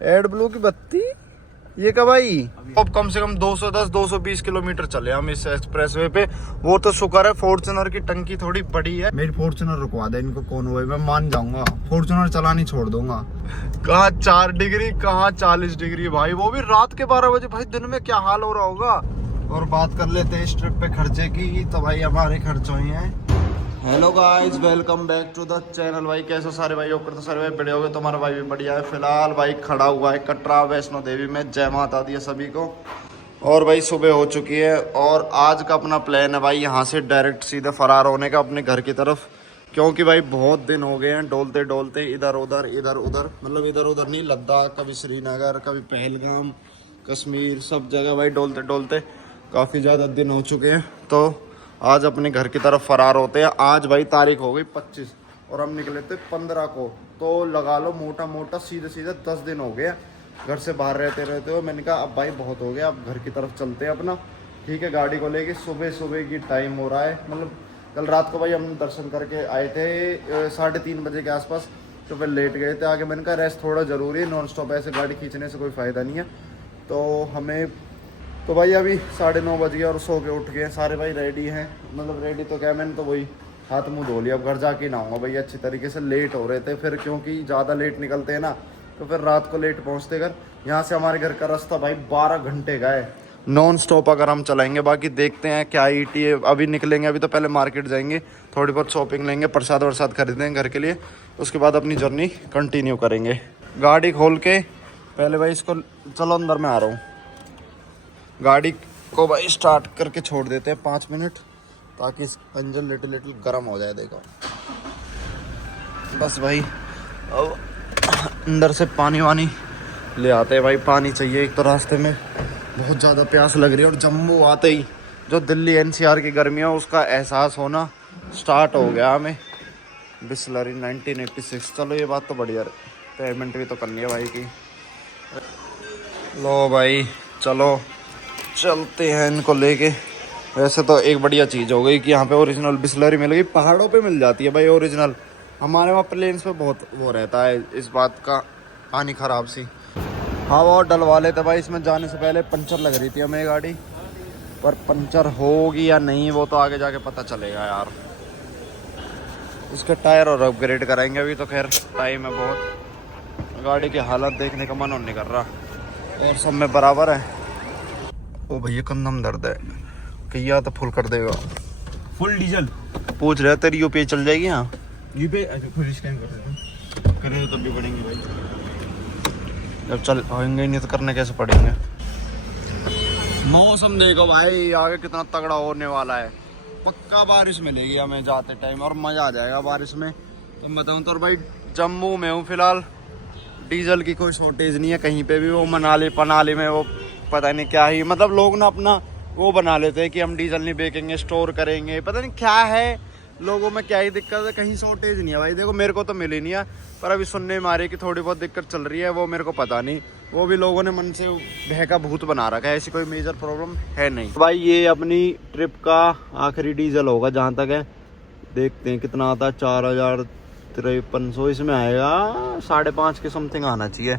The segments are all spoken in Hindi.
एड ब्लू की बत्ती ये कब आई? अब कम से कम 210-220 किलोमीटर चले हम इस एक्सप्रेसवे पे। वो तो शुक्र है फॉर्च्यूनर की टंकी थोड़ी बड़ी है। मेरी फॉर्च्यूनर रुकवा दे इनको कॉन्वॉय में, मान जाऊंगा, फॉर्च्यूनर चलानी छोड़ दूंगा। कहाँ 4 डिग्री कहाँ 40 डिग्री भाई, वो भी रात के 12 बजे। भाई दिन में क्या हाल हो रहा होगा। और बात कर लेते हैं इस ट्रिप पे खर्चे की, तो भाई हमारे खर्च हुए हैं। Hello guys, welcome back to the channel. भाई कैसे सारे भाई होकर तो सारे भाई बढ़िया हो गए, तुम्हारा भाई भी बढ़िया है। फिलहाल भाई खड़ा हुआ है कटरा वैष्णो देवी में। जय माता दी सभी को। और भाई सुबह हो चुकी है और आज का अपना प्लान है भाई यहाँ से डायरेक्ट सीधे फरार होने का अपने घर की तरफ। क्योंकि भाई बहुत दिन हो गए हैं डोलते डोलते इधर उधर, मतलब इधर उधर नहीं, लद्दाख, कभी श्रीनगर, कभी पहलगाम, कश्मीर, सब जगह भाई डोलते डोलते काफ़ी ज़्यादा दिन हो चुके हैं। तो आज अपने घर की तरफ फरार होते हैं। आज भाई तारीख हो गई 25 और हम निकले थे 15 को, तो लगा लो मोटा मोटा सीधे 10 दिन हो गए घर से बाहर रहते हो। मैंने कहा अब भाई बहुत हो गया, अब घर की तरफ चलते हैं अपना। ठीक है, गाड़ी को लेके सुबह की टाइम हो रहा है। मतलब कल रात को भाई हम दर्शन करके आए थे 3:30 बजे के आसपास, तो फिर लेट गए थे आगे। मैंने कहा रेस्ट थोड़ा ज़रूरी है, नॉन स्टॉप ऐसे गाड़ी खींचने से कोई फ़ायदा नहीं है। तो भाई अभी 9:30 बज गए और सो के उठ गए सारे भाई। रेडी हैं, मतलब रेडी तो क्या, मैंने तो वही हाथ मुंह धो लिया। अब घर जाके नहाऊंगा भाई अच्छी तरीके से। लेट हो रहे थे फिर, क्योंकि ज़्यादा लेट निकलते हैं ना तो फिर रात को लेट पहुंचते घर। यहाँ से हमारे घर का रास्ता भाई 12 घंटे का है नॉन स्टॉप अगर हम चलाएंगे। बाकी देखते हैं क्या ईटी है। अभी निकलेंगे, अभी तो पहले मार्केट जाएंगे, थोड़ी बहुत शॉपिंग लेंगे, प्रसाद वरसाद खरीदेंगे घर के लिए, उसके बाद अपनी जर्नी कंटिन्यू करेंगे। गाड़ी खोल के पहले भाई इसको, चलो अंदर में आ रहा हूँ। गाड़ी को भाई स्टार्ट करके छोड़ देते हैं 5 मिनट, ताकि इंजन लिटिल गर्म हो जाए। देखो बस भाई अब अंदर से पानी वानी ले आते हैं भाई। पानी चाहिए एक तो, रास्ते में बहुत ज़्यादा प्यास लग रही है। और जम्मू आते ही जो दिल्ली NCR की गर्मियाँ उसका एहसास होना स्टार्ट हो गया हमें। बिस्लरी 1986। चलो ये बात तो बढ़िया है, पेमेंट भी तो करनी है भाई की। लो भाई चलो चलते हैं इनको लेके। वैसे तो एक बढ़िया चीज़ हो गई कि यहाँ पे ओरिजिनल बिस्लरी मिल गई, पहाड़ों पे मिल जाती है भाई ओरिजिनल। हमारे वहाँ प्लेन्स पे बहुत वो रहता है इस बात का, पानी ख़राब सी। हाँ वो डलवा लेते भाई। इसमें जाने से पहले पंचर लग रही थी हमें गाड़ी, पर पंचर होगी या नहीं वो तो आगे जाके पता चलेगा यार। इसके टायर और अपग्रेड कराएंगे, अभी तो खैर टाइम है बहुत। गाड़ी की हालत देखने का मन नहीं कर रहा, और सब में बराबर है। ओ भैया कंधम दर्द है, कहिया तो फुल कर देगा। फुल डीजल पूछ रहे तेरी यूपी चल जाएगी यहाँ? यूपी फुल स्कैन कर देते हैं, करें तो तब भी पड़ेंगे भाई। जब चल होंगे नहीं तो करने कैसे पड़ेंगे। मौसम देखो भाई आगे कितना तगड़ा होने वाला है। पक्का बारिश मिलेगी हमें जाते टाइम, और मज़ा आ जाएगा बारिश में। तो मैं बताऊँ तो भाई जम्मू में हूँ फिलहाल, डीजल की कोई शॉर्टेज नहीं है कहीं पे भी। वो मनाली में वो पता नहीं क्या ही, मतलब लोग ना अपना वो बना लेते हैं कि हम डीजल नहीं बेचेंगे, स्टोर करेंगे, पता नहीं क्या है लोगों में, क्या ही दिक्कत है। कहीं शॉर्टेज नहीं है भाई। देखो मेरे को तो मिली नहीं है, पर अभी सुनने में आ रही है कि थोड़ी बहुत दिक्कत चल रही है, वो मेरे को पता नहीं। वो भी लोगों ने मन से बहका भूत बना रखा है, ऐसी कोई मेजर प्रॉब्लम है नहीं। भाई ये अपनी ट्रिप का आखिरी डीजल होगा जहाँ तक है। देखते हैं कितना आता है, 4,5300 इसमें आएगा। 5.5 के समथिंग आना चाहिए,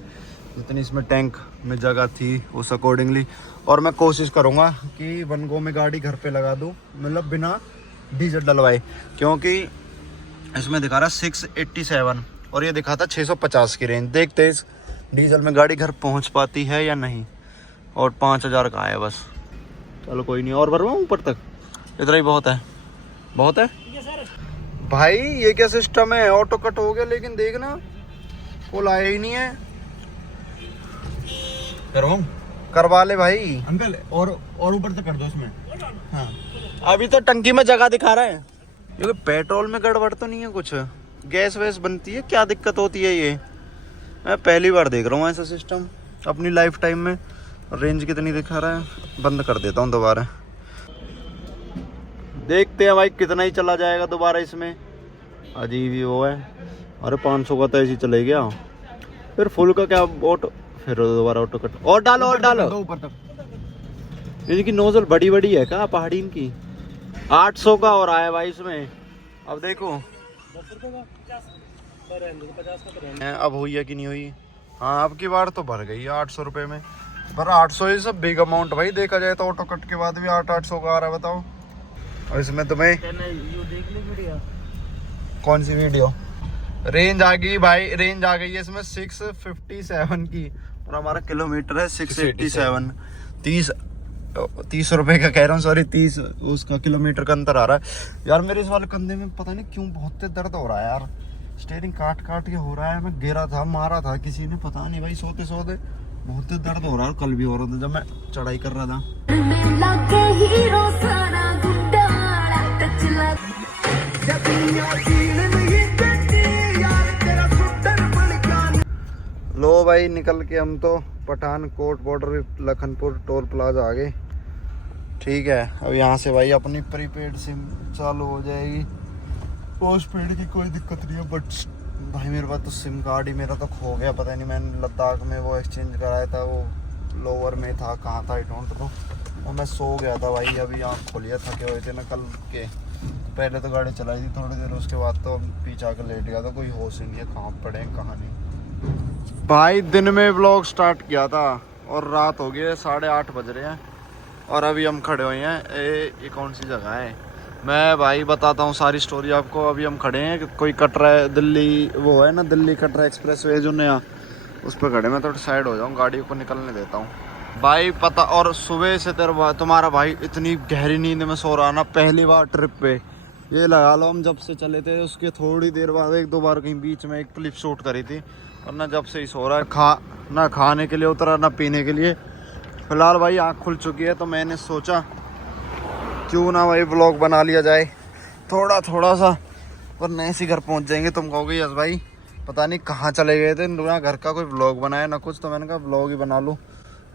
जितनी इसमें टैंक में जगह थी उस अकॉर्डिंगली। और मैं कोशिश करूँगा कि वन गो में गाड़ी घर पे लगा दूँ, मतलब बिना डीजल डलवाए, क्योंकि इसमें दिखा रहा 687 और ये दिखा था 650 की रेंज। देखते हैं इस डीजल में गाड़ी घर पहुँच पाती है या नहीं। और 5,000 का है बस। चलो कोई नहीं, और भरवाऊँ ऊपर तक, इतना ही बहुत है, बहुत है भाई। ये क्या सिस्टम है, ऑटो कट हो गया लेकिन देखना कॉल आया ही नहीं है। करवाऊं? करवा ले भाई अंकल, और ऊपर तक कर दो इसमें। हाँ अभी तो टंकी में जगह दिखा रहा है। क्योंकि पेट्रोल में गड़बड़ तो नहीं है कुछ, गैस वैस बनती है, क्या दिक्कत होती है ये? मैं पहली बार देख रहा हूँ ऐसा सिस्टम अपनी लाइफ टाइम में। रेंज कितनी दिखा रहा है, बंद कर देता हूँ दोबारा। देखते हैं भाई कितना ही चला जाएगा दोबारा इसमें। अजीब ही वो है। अरे 500 का तो ऐसे चले गया, फिर फुल का क्या ऑटो, फिर दोबारा ऑटो कट। और डालो ऊपर तक। इनकी नोजल बड़ी बड़ी है क्या पहाड़ी इनकी? 800 का और आया भाई इसमें। अब देखो अब हुई है कि नहीं हुई। हाँ अब की बार तो भर गई है 800 रुपये में, पर 800 ही सब बिग अमाउंट भाई, देखा जाए तो ऑटो कट के बाद भी 800 का आ रहा है, बताओ। और इसमें तुम्हें देख ली वीडियो, कौन सी वीडियो? रेंज आ गई भाई, रेंज आ गई है इसमें 657 की, और हमारा किलोमीटर है 687। 30 रुपए का कह रहा हूँ, सॉरी 30 उसका किलोमीटर का अंतर आ रहा है यार। मेरे इस वाले कंधे में पता नहीं क्यों बहुत तेज दर्द हो रहा है यार, स्टीयरिंग काट काट के हो रहा है। मैं गिरा था, मारा था किसी ने, पता नहीं भाई, सोते सोते बहुत तेज दर्द हो रहा है। कल भी हो रहा था जब मैं चढ़ाई कर रहा था। लो भाई निकल के हम तो Pathankot border, Lakhanpur toll plaza आ गए। ठीक है, अब यहाँ से भाई अपनी प्रीपेड सिम चालू हो जाएगी। पोस्ट पेड की कोई दिक्कत नहीं है, बट भाई मेरे पास तो सिम कार्ड ही मेरा तो खो गया, पता नहीं मैंने लद्दाख में वो एक्सचेंज कराया था, वो लोअर में था, कहाँ था आई डोंट नो। और मैं सो गया था भाई, अभी आँख खोलिया, थके हुए थे ना कल के। पहले तो गाड़ी चलाई थी थोड़ी देर, उसके बाद तो पीछे आकर लेट गया था, कोई होश ही नहीं है कहाँ पड़े कहाँ नहीं। भाई दिन में व्लॉग स्टार्ट किया था और रात हो गई है, 8:30 बज रहे हैं, और अभी हम खड़े हुए हैं। ये कौन सी जगह है? मैं भाई बताता हूँ सारी स्टोरी आपको। अभी हम खड़े हैं, कोई कटरा दिल्ली, वो है ना दिल्ली कटरा एक्सप्रेस वे जो नया, उस पर खड़े। मैं थोड़ा साइड हो जाऊँ, गाड़ी को निकलने देता हूँ भाई। पता, और सुबह से तुम्हारा भाई इतनी गहरी नींद में सो रहा ना, पहली बार ट्रिप पे। ये लगा लो हम जब से चले थे उसके थोड़ी देर बाद 1-2 बार कहीं बीच में एक क्लिप शूट करी थी, और ना जब से ही सो रहा है, ना खाने के लिए उतरा ना पीने के लिए। फिलहाल भाई आँख खुल चुकी है, तो मैंने सोचा क्यों ना भाई व्लॉग बना लिया जाए थोड़ा सा, वरना ऐसे घर पहुंच जाएंगे। तुम कहोगे यस भाई पता नहीं कहाँ चले गए थे, ना घर का कोई व्लॉग बनाया ना कुछ, तो मैंने कहा व्लॉग ही बना लूँ।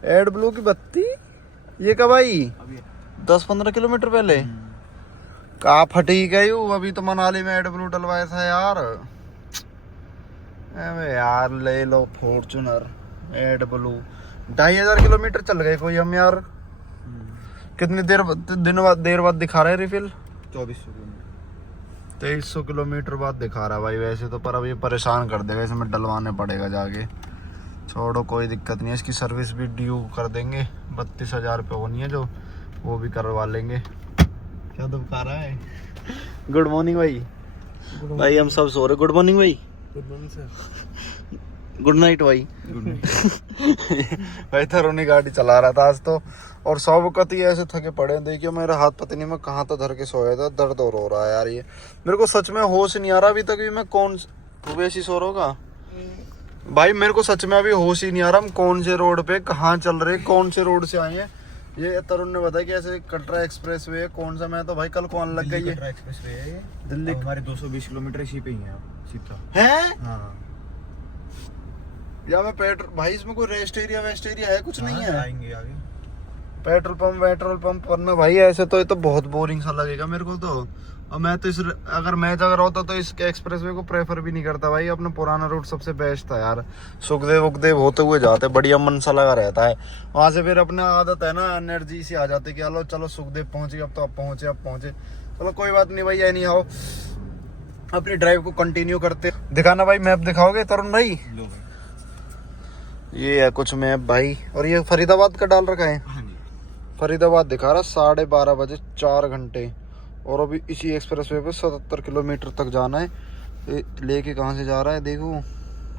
एड ब्लू की बत्ती ये कब आई? 10-15 किलोमीटर पहले। कहाँ फटी गई? अभी तो मनाली में एड ब्लू डलवाया था यार। अबे यार ले लो फॉर्च्यूनर एड ब्लू। 2500 किलोमीटर चल गए कोई हम यार। कितनी देर बाद दिखा रहा है रिफिल? 2400 किलोमीटर, 2300 किलोमीटर बाद दिखा रहा है भाई वैसे तो, पर अब ये परेशान कर देगा, इसमें डलवाने पड़ेगा जाके। छोड़ो कोई दिक्कत नहीं है, इसकी सर्विस भी ड्यू कर देंगे। 32,000 रुपये होनी है जो, वो भी करवा लेंगे। क्या दिखा रहा है? गुड मॉर्निंग भाई। भाई हम सब सो रहे। गुड मॉर्निंग भाई। Good morning sir. Good night भाई। Good night. भाई तरुणी गाड़ी चला रहा था आज तो, और सब कति ऐसे थके पड़े। देखियो मेरा हाथ पता नहीं मैं कहाँ तो धर के सोया था, दर्द और हो रहा है यार। ये मेरे को सच में होश नहीं आ रहा अभी तक भी मैं कौन, तू भी ऐसी सो रहा होगा भाई। मेरे को सच में अभी होश ही नहीं आ रहा हम कौन से रोड पे कहाँ चल रहे, कौन से रोड से आए हैं। ये तरुण ने बताया कि ऐसे कटरा एक्सप्रेस वे कौन सा, मैं तो भाई कल को आने लग गई है। कटरा एक्सप्रेस वे है दिल्ली, हमारे 220 किलोमीटर इसी पे ही है सीधा है। हाँ या मैं पेट्रोल भाई, इसमें कोई रेस्ट एरिया वेस्ट एरिया है कुछ? नहीं है। आएंगे आगे पेट्रोल पंप वरना भाई ऐसे तो ये तो बहुत बोरिंग सा लगेगा मेरे को तो। और मैं तो अगर मैं जगह होता तो इस एक्सप्रेस वे को प्रेफर भी नहीं करता भाई। अपना पुराना रूट सबसे बेस्ट था यार, सुखदेव वुखदेव होते हुए जाते, बढ़िया मन सा लगा रहता है वहां से। फिर अपना आदत है ना, एनर्जी सी आ जाती है कि चलो सुखदेव पहुंचे, अब तो अब पहुंचे। चलो कोई बात नहीं भाई, नहीं आओ अपनी ड्राइव को कंटिन्यू करते। दिखाना भाई, मैप दिखाओगे तरुण भाई? ये है कुछ मैप भाई, और ये फरीदाबाद का डाल रखा है। फरीदाबाद दिखा रहा 12:30 बजे 4 घंटे, और अभी इसी एक्सप्रेस वे पे 77 किलोमीटर तक जाना है। ये लेके कहाँ से जा रहा है देखो,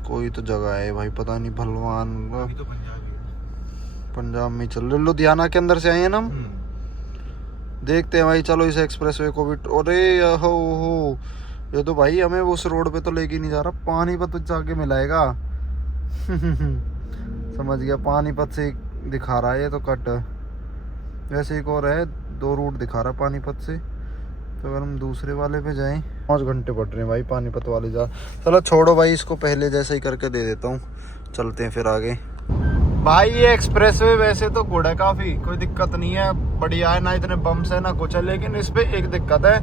कोई तो जगह है भाई पता नहीं, भलवान तो पंजाब में चल रहे, लुधियाना के अंदर से आए हैं ना हम। देखते हैं भाई, चलो इस एक्सप्रेस वे को भी। अरे हो ये तो भाई हमें उस रोड पे तो लेके नहीं जा रहा, पानीपत जाके मिलाएगा। समझ गया, पानीपत से दिखा रहा है ये तो कट। वैसे एक और है, 2 रूट दिखा रहा है पानीपत से, तो अगर हम दूसरे वाले पे जाएं 5 घंटे पड़ रहे हैं भाई पानीपत वाले जा। चलो छोड़ो भाई, इसको पहले जैसे ही करके दे देता हूँ, चलते हैं फिर आगे। भाई ये एक्सप्रेस वे वैसे तो गुड है काफ़ी, कोई दिक्कत नहीं है, बढ़िया है, ना इतने बम्स है ना कुछ है। लेकिन इस पर एक दिक्कत है,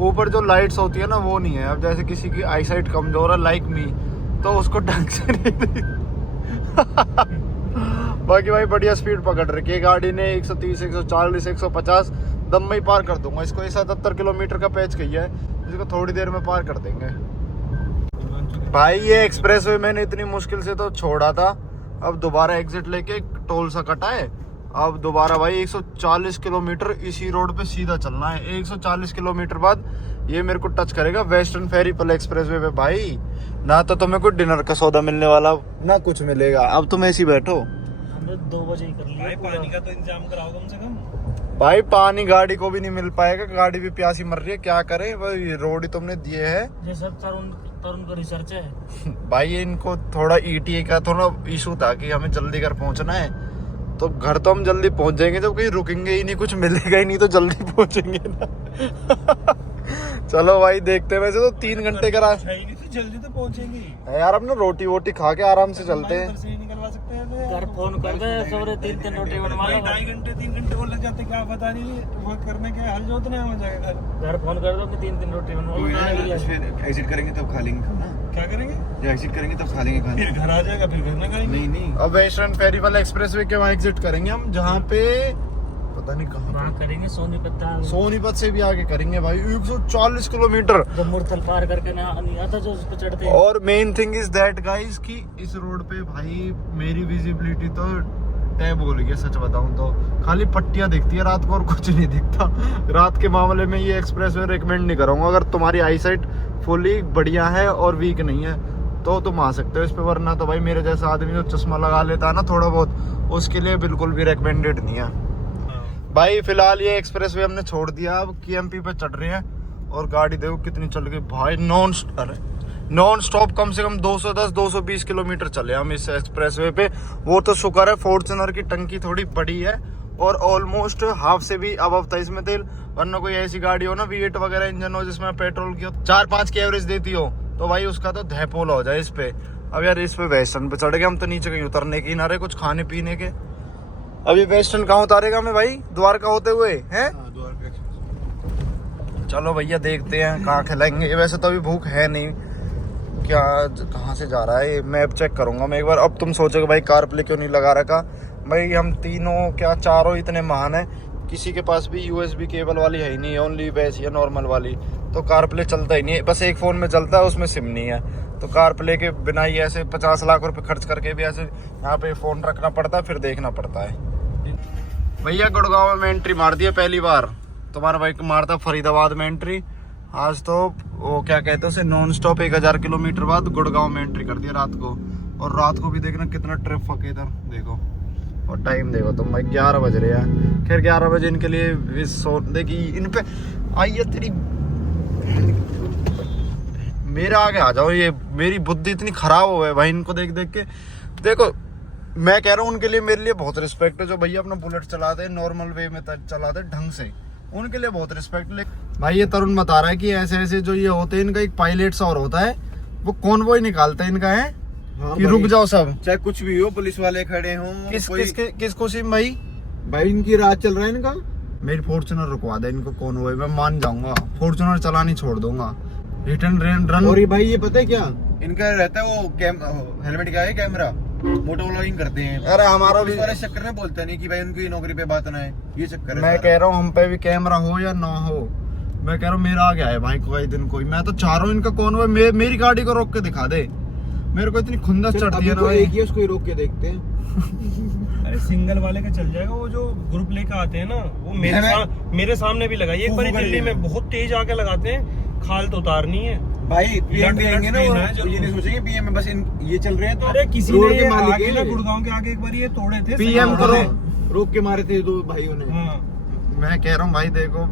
ऊपर जो लाइट्स होती है ना वो नहीं है। अब जैसे किसी की आई साइट कमजोर है लाइक मी, तो उसको ढंग से नहीं बाकी भाई बढ़िया स्पीड पकड़ रखी है गाड़ी ने, 130, 140, 150 दम में ही पार कर दूंगा इसको। 77 किलोमीटर का पैच कही है, जिसको थोड़ी देर में पार कर देंगे। भाई ये एक्सप्रेस वे मैंने इतनी मुश्किल से तो छोड़ा था, अब दोबारा एग्जिट लेके टोल सा कटा है, अब दोबारा भाई 140 किलोमीटर इसी रोड पे सीधा चलना है। 140 किलोमीटर बाद ये मेरे को टच करेगा वेस्टर्न फेरीपल एक्सप्रेस वे पे। भाई ना तो तुम्हें कुछ डिनर का सौदा मिलने वाला ना कुछ मिलेगा, अब तुम ऐसी बैठो। हमने 2 बजे ही कर लिया। भाई पानी का तो इंतजाम कराओ कम से कम। भाई पानी गाड़ी को भी नहीं मिल पाएगा, गाड़ी भी प्यासी मर रही है, क्या करे भाई, रोड ही तुमने दिए है। ये सब तरुण का रिसर्च है। भाई इनको थोड़ा ईटीए का थोड़ा इशू था कि हमें जल्दी घर पहुंचना है, तो घर तो हम जल्दी पहुंच जाएंगे जब कहीं रुकेंगे ही नहीं, कुछ मिलेगा ही नहीं तो जल्दी पहुंचेंगे ना। चलो भाई देखते हैं, वैसे तो 3 घंटे का रास्ता है ही नहीं तो जल्दी तो पहुंचेंगे यार, अपना रोटी वोटी खा के आराम से चलते हैं। उधर से ही निकलवा सकते हैं तो घर फोन कर दे, सवेरे 3 रोटी बनवा भाई लो। 2.5 घंटे 3 घंटे और लग जाते, क्या पता नहीं वो करने के हल जो उतना हो जाएगा। घर फोन कर दो कि 3 रोटी बनवा लो। फिर एग्जिट करेंगे तब खा लेंगे खाना। क्या करेंगे? जब एग्जिट करेंगे तब खा लेंगे खाना। फिर घर आ जाएगा, फिर घर ना खाएंगे। नहीं नहीं, अब वेस्टर्न फेरीपल एक्सप्रेस वे के वहाँ एग्जिट करेंगे हम, जहाँ पे पता नहीं कहाँ वहाँ करेंगे सोनीपत। सोनीपत से भी आगे करेंगे भाई 140 किलोमीटर। जब मुरथल पार करके नहीं आता जो उस पे चढ़ते हैं। और main thing is that guys कि इस रोड पे भाई मेरी विजिबिलिटी तो टैब हो गई है, सच बताऊं तो खाली पट्टियां दिखती है रात को और कुछ नहीं दिखता। रात के मामले में ये एक्सप्रेस वे रिकमेंड नहीं करूंगा, अगर तुम्हारी आई साइट फुली बढ़िया है और वीक नहीं है तो तुम आ सकते हो इस पे, वरना तो भाई मेरे जैसा आदमी जो चश्मा लगा लेता है ना थोड़ा बहुत, उसके लिए बिल्कुल भी रिकमेंडेड नहीं है। भाई फिलहाल ये एक्सप्रेस वे हमने छोड़ दिया, अब केएमपी पे चढ़ रहे हैं और गाड़ी देखो कितनी चल गई भाई, नॉन स्टॉप कम से कम 210-220 किलोमीटर चले हम इस एक्सप्रेस वे पे। वो तो शुक्र है फॉर्च्यूनर की टंकी थोड़ी बड़ी है और ऑलमोस्ट हाफ से भी अब था इसमें तेल, वरना कोई ऐसी गाड़ी हो ना V8 वगैरह इंजन हो जिसमें पेट्रोल की 4-5 की एवरेज देती हो तो भाई उसका तो धैपोला हो जाए इस पे। अब यार इस पे वेस्टर्न पे चढ़ गए हम, तो नीचे कहीं उतरने की ना रहे कुछ खाने पीने के। अभी वेस्टर्न कहाँ उतारेगा हमें भाई, द्वारका होते हुए हैं। चलो भैया देखते हैं कहाँ खिलाएंगे, वैसे तो अभी भूख है नहीं, क्या कहाँ से जा रहा है मैप चेक करूंगा मैं एक बार। अब तुम सोचोगे भाई कार प्ले क्यों नहीं लगा रखा, भाई हम तीनों क्या चारों इतने महान है, किसी के पास भी USB केबल वाली है ही नहीं, ओनली वैसी है नॉर्मल वाली, तो कार प्ले चलता ही नहीं है, बस एक फ़ोन में चलता है उसमें सिम नहीं है, तो कार प्ले के बिना ही ऐसे 50 लाख रुपए खर्च करके भी ऐसे यहाँ पे फ़ोन रखना पड़ता है, फिर देखना पड़ता है। भैया गुड़गांव में एंट्री मार दी है पहली बार, तुम्हारा भाई मारता फरीदाबाद में एंट्री, आज तो वो क्या कहते हैं उसे नॉन स्टॉप 1000 किलोमीटर बाद गुड़गांव में एंट्री कर दिया रात को। और रात को भी देखना कितना ट्रैफिक है इधर देखो, और टाइम देखो तुम भाई 11 बज रहे हैं। खैर 11 बजे इनके लिए देखी इन पे आइए तेरी मेरे आगे आ जाओ, ये मेरी बुद्धि इतनी खराब हो है भाई इनको देख देख के। देखो मैं कह रहा हूँ उनके लिए मेरे लिए बहुत रिस्पेक्ट है जो भैया अपना बुलेट चलाते हैं नॉर्मल वे में चलाते हैं ढंग से, उनके लिए बहुत रिस्पेक्ट। भाई ये तरुण बता रहा है कि ऐसे ऐसे जो ये होते हैं इनका एक पायलट सा और होता है, वो कॉन्वॉय निकालता है इनका है। हाँ कि रुक जाओ सब, चाहे कुछ भी हो, पुलिस वाले खड़े हों, किस खुशी में भाई भाई इनकी राज चल रहा है इनका। मेरी फॉर्च्यूनर रुकवा दे इनको कॉन्वॉय में, मान जाऊंगा, फॉर्च्यूनर चलानी छोड़ दूंगा। Return run. और ये भाई ये पता है क्या इनका रहता है, वो हेलमेट का है कैमरा, मोटो व्लॉगिंग करते हैं। अरे हमारा भी पुलिस वाले चक्कर में बोलते नहीं कि भाई उनकी नौकरी पे बात ना है, ये चक्कर है मैं सारा। कह रहा हूँ हम पे भी कैमरा हो या ना हो, मैं कह रहा हूँ मेरा आ गया है भाई कोई दिन कोई, मैं तो चाह रहा हूँ इनका कॉन्वॉय मेरी गाड़ी को रोक के दिखा दे, मेरे को इतनी खुंदस चढ़ती है ना भाई। एक ही उसको ही रोक के देखते हैं। अरे सिंगल वाले का चल जाएगा, वो जो ग्रुप लेकर आते हैं ना वो मेरे सामने भी लगाई एक बार दिल्ली में, बहुत तेज आके लगाते हैं, खाल तो उतारनी है भाई पीएम भी आएंगे ना, लट वो है ये नहीं सोचेंगे पीएम में बस ये चल रहे हैं तो अरे किसी रोड ने के मालिक आगे है। ना गुड़गांव के आगे एक बार ये तोड़े थे पीएम करो, रोक के मारे थे 2 भाइयों ने। हाँ मैं कह रहा हूँ भाई देखो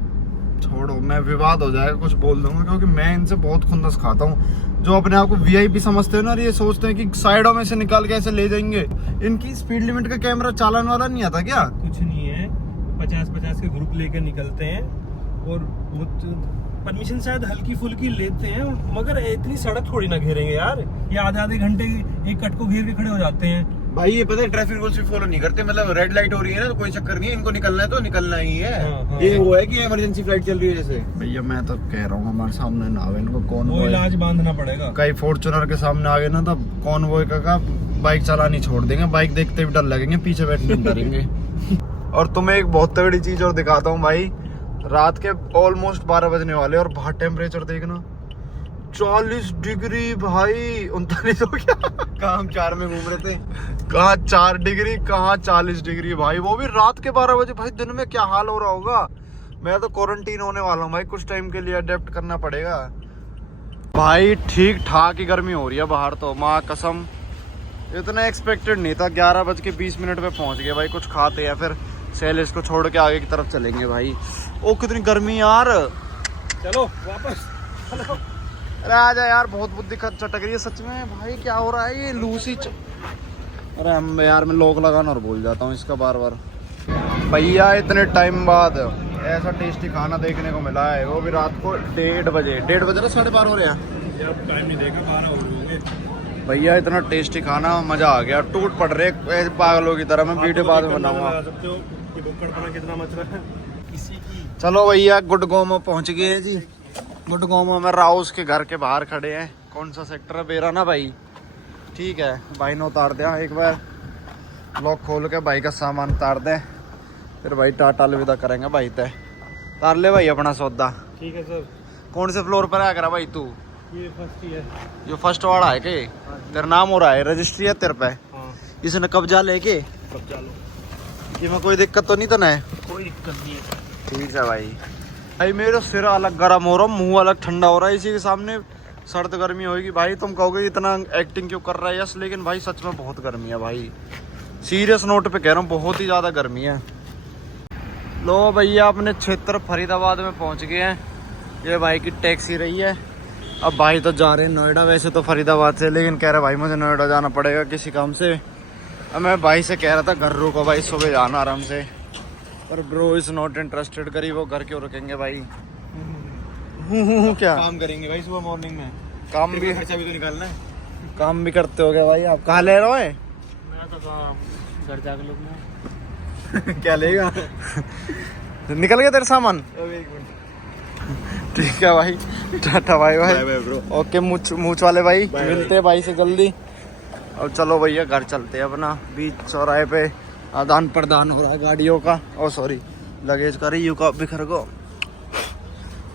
छोड़ो, मैं विवाद हो जाएगा कुछ बोल दूंगा, क्योंकि मैं इनसे बहुत खुंदस खाता हूँ। जो अपने आप को VIP समझते हो ना, ये सोचते हैं कि साइडों में से निकाल के ऐसे ले जाएंगे। इनकी स्पीड लिमिट का कैमरा चालन वाला नहीं आता क्या? कुछ नहीं है, 50-50 के ग्रुप लेकर निकलते हैं और वो परमिशन शायद हल्की फुल्की लेते हैं, मगर इतनी सड़क थोड़ी ना घेरेंगे यार, ये आधे घंटे एक कट को घेर के खड़े हो जाते हैं। भाई ये पता है ट्रैफिक रूल्स भी फॉलो नहीं करते, मतलब रेड लाइट हो रही है ना तो कोई चक्कर नहीं है, इनको निकलना है तो निकलना ही है। हाँ। ये वो है कि इमरजेंसी फ्लाइट चल रही है जैसे। भैया मैं तो कह रहा हूँ हमारे सामने ना आवे इनको वो कॉन्वॉय, इलाज बांधना पड़ेगा। कई फॉर्च्यूनर के सामने आ गए ना तो कॉन्वॉय का बाइक चलानी छोड़ देंगे, बाइक देखते भी डर लगेंगे, पीछे बैठने डरेंगे। और तुम्हें एक बहुत तगड़ी चीज और दिखाता हूँ भाई, रात के ऑलमोस्ट 12 बजने वाले और बाहर टेम्परेचर देखना 39 डिग्री भाई, 39 हो गया। कहाँ हम 4 में घूम रहे थे। कहाँ 4 डिग्री, कहाँ 40 डिग्री भाई, वो भी रात के 12 बजे। भाई दिन में क्या हाल हो रहा होगा। मैं तो क्वारंटीन होने वाला हूँ भाई, कुछ टाइम के लिए अडेप्ट करना पड़ेगा भाई। ठीक ठाक ही गर्मी हो रही है बाहर तो, माँ कसम इतना एक्सपेक्टेड नहीं था। 11:20 पे पहुंच गए भाई। कुछ खाते हैं फिर सेलेस को छोड़ के आगे की तरफ चलेंगे भाई। ओ कितनी गर्मी यार। चलो वापस। अरे आजा यार, बहुत बुद्धि चटक रही है सच में भाई। क्या हो रहा है ये लूसी अरे हम यार, मैं लॉक लगाना और भूल जाता हूँ इसका बार बार। भैया इतने टाइम बाद ऐसा टेस्टी खाना देखने को मिला है, वो भी रात को 1:30 बजे। 1:30 बजे ना 12:30 हो रहे हैं। अब टाइम नहीं देखा, 12 हो गए भैया इतना टेस्टी खाना, मजा आ गया। टूट पड़ रहे पागलों की तरह। मैं वीडियो बाद में बनाऊंगा। सकते हो कि बुक्कड़पना कितना मच रहा है किसी की। चलो भैया गुड़गांव पहुंच गए हैं जी। गुड़गांव में राउस के घर के बाहर खड़े हैं। कौन सा सेक्टर है बेरा ना भाई। ठीक है भाई ने उतार दिया एक बार, लॉक खोल के भाई का सामान उतार दें, फिर भाई टाटा अलविदा करेंगे भाई। तय तार ले भाई अपना सौदा। ठीक है सर। कौन से फ्लोर पर आया करा भाई तू? ये फर्स्ट ही है। जो फर्स्ट वाला है के तेरा नाम हो रहा है, रजिस्ट्री है तेरे पे? हाँ इसने कब्जा लेके कब्जा लो। कि में कोई दिक्कत तो नहीं तो ना? कोई दिक्कत नहीं है। ठीक है भाई। भाई मेरा सिर अलग गर्म हो रहा, मुंह अलग ठंडा हो रहा है। इसी के सामने सर्द गर्मी होगी भाई। तुम कहोगे इतना एक्टिंग क्यों कर रहा है यस, लेकिन भाई सच में बहुत गर्मी है भाई। सीरियस नोट पे कह रहा हूँ, बहुत ही ज़्यादा गर्मी है। लो भैया अपने क्षेत्र फरीदाबाद में पहुँच गए हैं। ये भाई की टैक्सी रही है। अब भाई तो जा रहे हैं नोएडा, वैसे तो फरीदाबाद से, लेकिन कह रहे भाई मुझे नोएडा जाना पड़ेगा किसी काम से। अब मैं भाई से कह रहा था घर रुको भाई, सुबह जाना आराम से, पर ब्रो इज नॉट इंटरेस्टेड। करी वो घर क्यों रुकेंगे भाई। क्या काम करेंगे भाई सुबह मॉर्निंग में। काम भी, खर्चा भी तो निकालना है। काम भी करते हो गए भाई आप। कहाँ ले रहे हो? मैं तो कहाँ घर जाके लोग में क्या लेगा? निकल गया तेरा सामान? अब एक मिनट। ठीक है भाई, टाटा भाई बाय भाई। Bye bro. ओके मूछ वाले भाई, बाय मिलते हैं भाई से जल्दी। और चलो भैया घर चलते हैं अपना। बीच चौराहे पे आदान प्रदान हो रहा है गाड़ियों का। ओ सॉरी लगेज का रिव्यू का बिखर गो।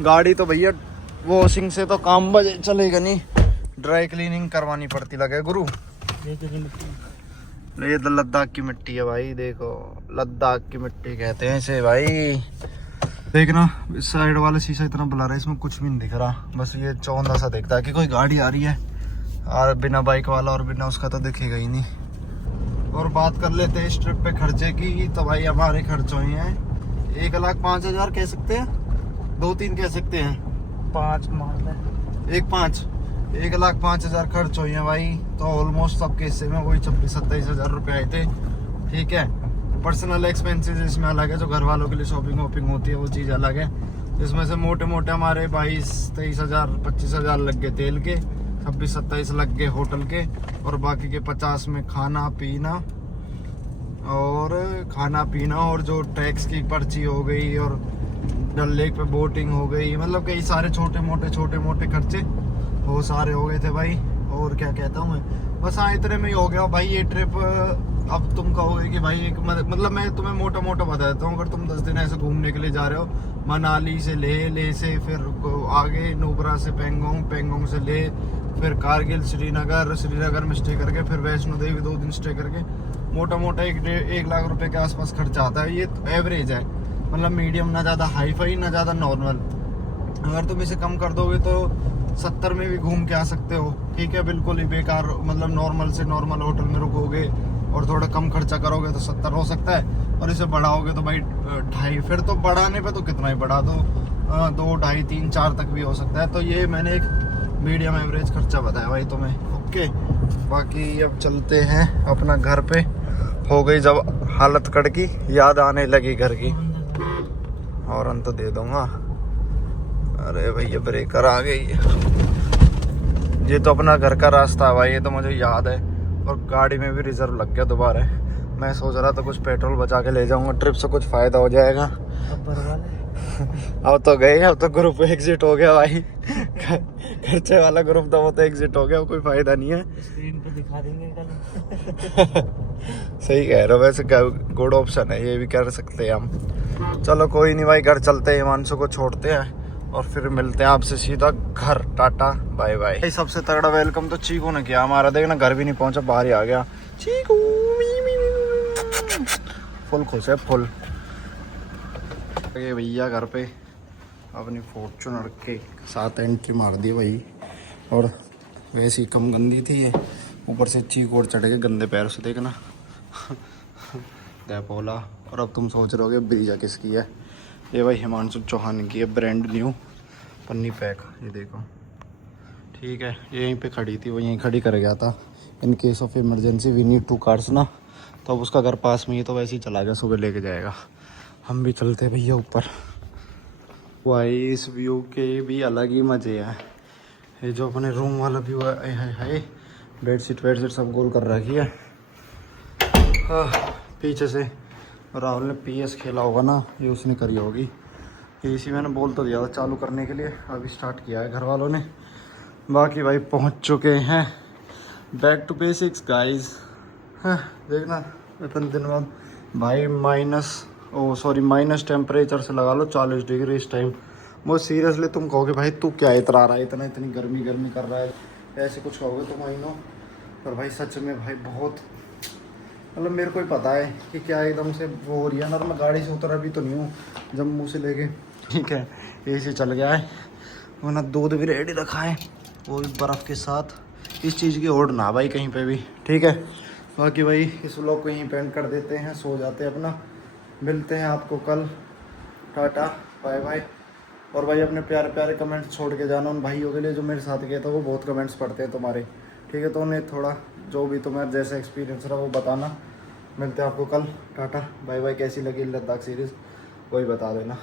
गाड़ी तो भैया वॉशिंग से तो काम बजे चलेगा नहीं, ड्राई क्लीनिंग करवानी पड़ती लगे गुरु। ये तो लद्दाख की मिट्टी है भाई, देखो लद्दाख की मिट्टी कहते हैं इसे भाई। देखना इस साइड वाला शीशा इतना ब्लर है, इसमें कुछ भी नहीं दिख रहा, बस ये चौंधा सा दिखता है कि कोई गाड़ी आ रही है, और बिना बाइक वाला और बिना उसका तो दिखेगा ही नहीं। और बात कर लेते हैं इस ट्रिप पे खर्चे की, तो भाई हमारे खर्च हुए हैं 1,05,000 कह सकते हैं, 2-3 कह सकते हैं, 5 मान 1,05,000 खर्च हुए हैं भाई। तो ऑलमोस्ट सबके हिस्से में वही 26-27 हज़ार रुपये आए थे। ठीक है, पर्सनल एक्सपेंसेस इसमें अलग है, जो घर वालों के लिए शॉपिंग वॉपिंग होती है वो चीज़ अलग है। इसमें से मोटे मोटे हमारे 22-23 हज़ार 25 हज़ार लग गए तेल के, 26-27 लग गए होटल के, और बाकी के 50 में खाना पीना और जो टैक्स की पर्ची हो गई, और डल लेक पे बोटिंग हो गई, मतलब कई सारे छोटे मोटे खर्चे वो सारे हो गए थे भाई। और क्या कहता हूँ मैं, बस हाँ इतने में ही हो गया भाई ये ट्रिप। अब तुम कहोगे कि भाई एक मतलब मैं तुम्हें मोटा बता देता हूँ, अगर तुम 10 दिन ऐसे घूमने के लिए जा रहे हो, मनाली से ले से फिर आगे नुब्रा से पेंगोंग से ले, फिर कारगिल श्रीनगर में स्टे करके, फिर वैष्णो देवी 2 दिन स्टे करके, मोटा 1 लाख रुपए के आसपास खर्चा आता है। ये तो एवरेज है, मतलब मीडियम, ना ज़्यादा हाई फाई ना ज़्यादा नॉर्मल। अगर तुम इसे कम कर दोगे तो 70 में भी घूम के आ सकते हो। ठीक है, बिल्कुल ही बेकार, मतलब नॉर्मल से नॉर्मल होटल में रुकोगे और थोड़ा कम खर्चा करोगे तो 70 हो सकता है, और इसे बढ़ाओगे तो भाई 2.5, फिर तो बढ़ाने पे तो कितना ही बढ़ा दो, 2, 2.5, 3, 4 तक भी हो सकता है। तो ये मैंने एक मीडियम एवरेज खर्चा बताया भाई तुम्हें। ओके, बाकी अब चलते हैं अपना घर पे। हो गई जब हालत कड़की, याद आने लगी घर की, हॉर्न तो दे दूंगा। अरे भैया ब्रेकर आ गई। ये तो अपना घर का रास्ता है भाई, ये तो मुझे याद है, और गाड़ी में भी रिजर्व लग गया दोबारा। मैं सोच रहा था कुछ पेट्रोल बचा के ले जाऊंगा, ट्रिप से कुछ फायदा हो जाएगा। अब तो गए, अब तो ग्रुप एग्जिट हो गया भाई। खर्चे वाला ग्रुप था वो तो एग्जिट हो गया, कोई फायदा नहीं है। स्क्रीन पे दिखा देंगे कल। सही कह रहे हो, वैसे गुड ऑप्शन है, ये भी कर सकते हैं हम। चलो कोई नहीं भाई, घर चलते हैं, हिमांशु को छोड़ते हैं और फिर मिलते हैं आपसे सीधा घर। Tata bye bye. सबसे तगड़ा वेलकम तो चीकू ने किया हमारा, देखना घर भी नहीं पहुंचा, बाहर ही आ गया चीकू। फुल खुश है फुल। भैया घर पे अपनी फॉर्च्यूनर के साथ एंट्री मार दी भाई, और वैसी कम गंदी थी ये, ऊपर से चीकू और चढ़ के गंदे पैर से, देखना पोला। और अब तुम सोच रहे होगे ब्रीजा किसकी है, ये भाई हिमांशु चौहान की है, ब्रांड न्यू पन्नी पैक, ये देखो ठीक है। ये यहीं पे खड़ी थी, वो यहीं खड़ी कर गया था, in case of emergency we need 2 cars ना, तो अब उसका घर पास में ही, तो वैसे ही चला गया, सुबह लेके जाएगा। हम भी चलते भैया ऊपर। भाई इस व्यू के भी अलग ही मज़े हैं। ये जो अपने रूम वाला व्यू है, बेडशीट सब गोल कर रखी है। पीछे से राहुल ने PS खेला होगा ना, ये उसने करी होगी। ये इसी मैंने बोल तो दिया था चालू करने के लिए, अभी स्टार्ट किया है घर वालों ने। बाकी भाई पहुंच चुके हैं, बैक टू बेसिक्स गाइस। देखना इतने दिन बाद भाई माइनस टेम्परेचर से लगा लो 40 डिग्री इस टाइम। वो सीरियसली तुम कहोगे भाई तू क्या इतरा रहा है, इतनी गर्मी कर रहा है, ऐसे कुछ कहोगे तुम महीनों, पर भाई सच में भाई बहुत, मतलब मेरे को ही पता है कि क्या एकदम से वो हो रही है ना। मैं गाड़ी से उतरा भी तो नहीं हूँ जम्मू से लेके, ठीक है, AC चल गया है, वरना दूध भी रेडी रखा है, वो भी बर्फ़ के साथ। इस चीज़ की ओढ़ ना भाई कहीं पे भी, ठीक है। बाकी भाई इस व्लॉग को यहीं पे एंड कर देते हैं, सो जाते हैं अपना, मिलते हैं आपको कल। Tata bye bye. और भाई अपने प्यारे प्यारे कमेंट्स छोड़ के जाना उन भाइयों के लिए जो मेरे साथ गए थे, वो बहुत कमेंट्स पढ़ते हैं तुम्हारे, ठीक है, तो उन्हें थोड़ा जो भी तुम्हारा जैसा एक्सपीरियंस रहा वो बताना। मिलते हैं आपको कल। Tata bye bye. कैसी लगी लद्दाख सीरीज़ वही बता देना।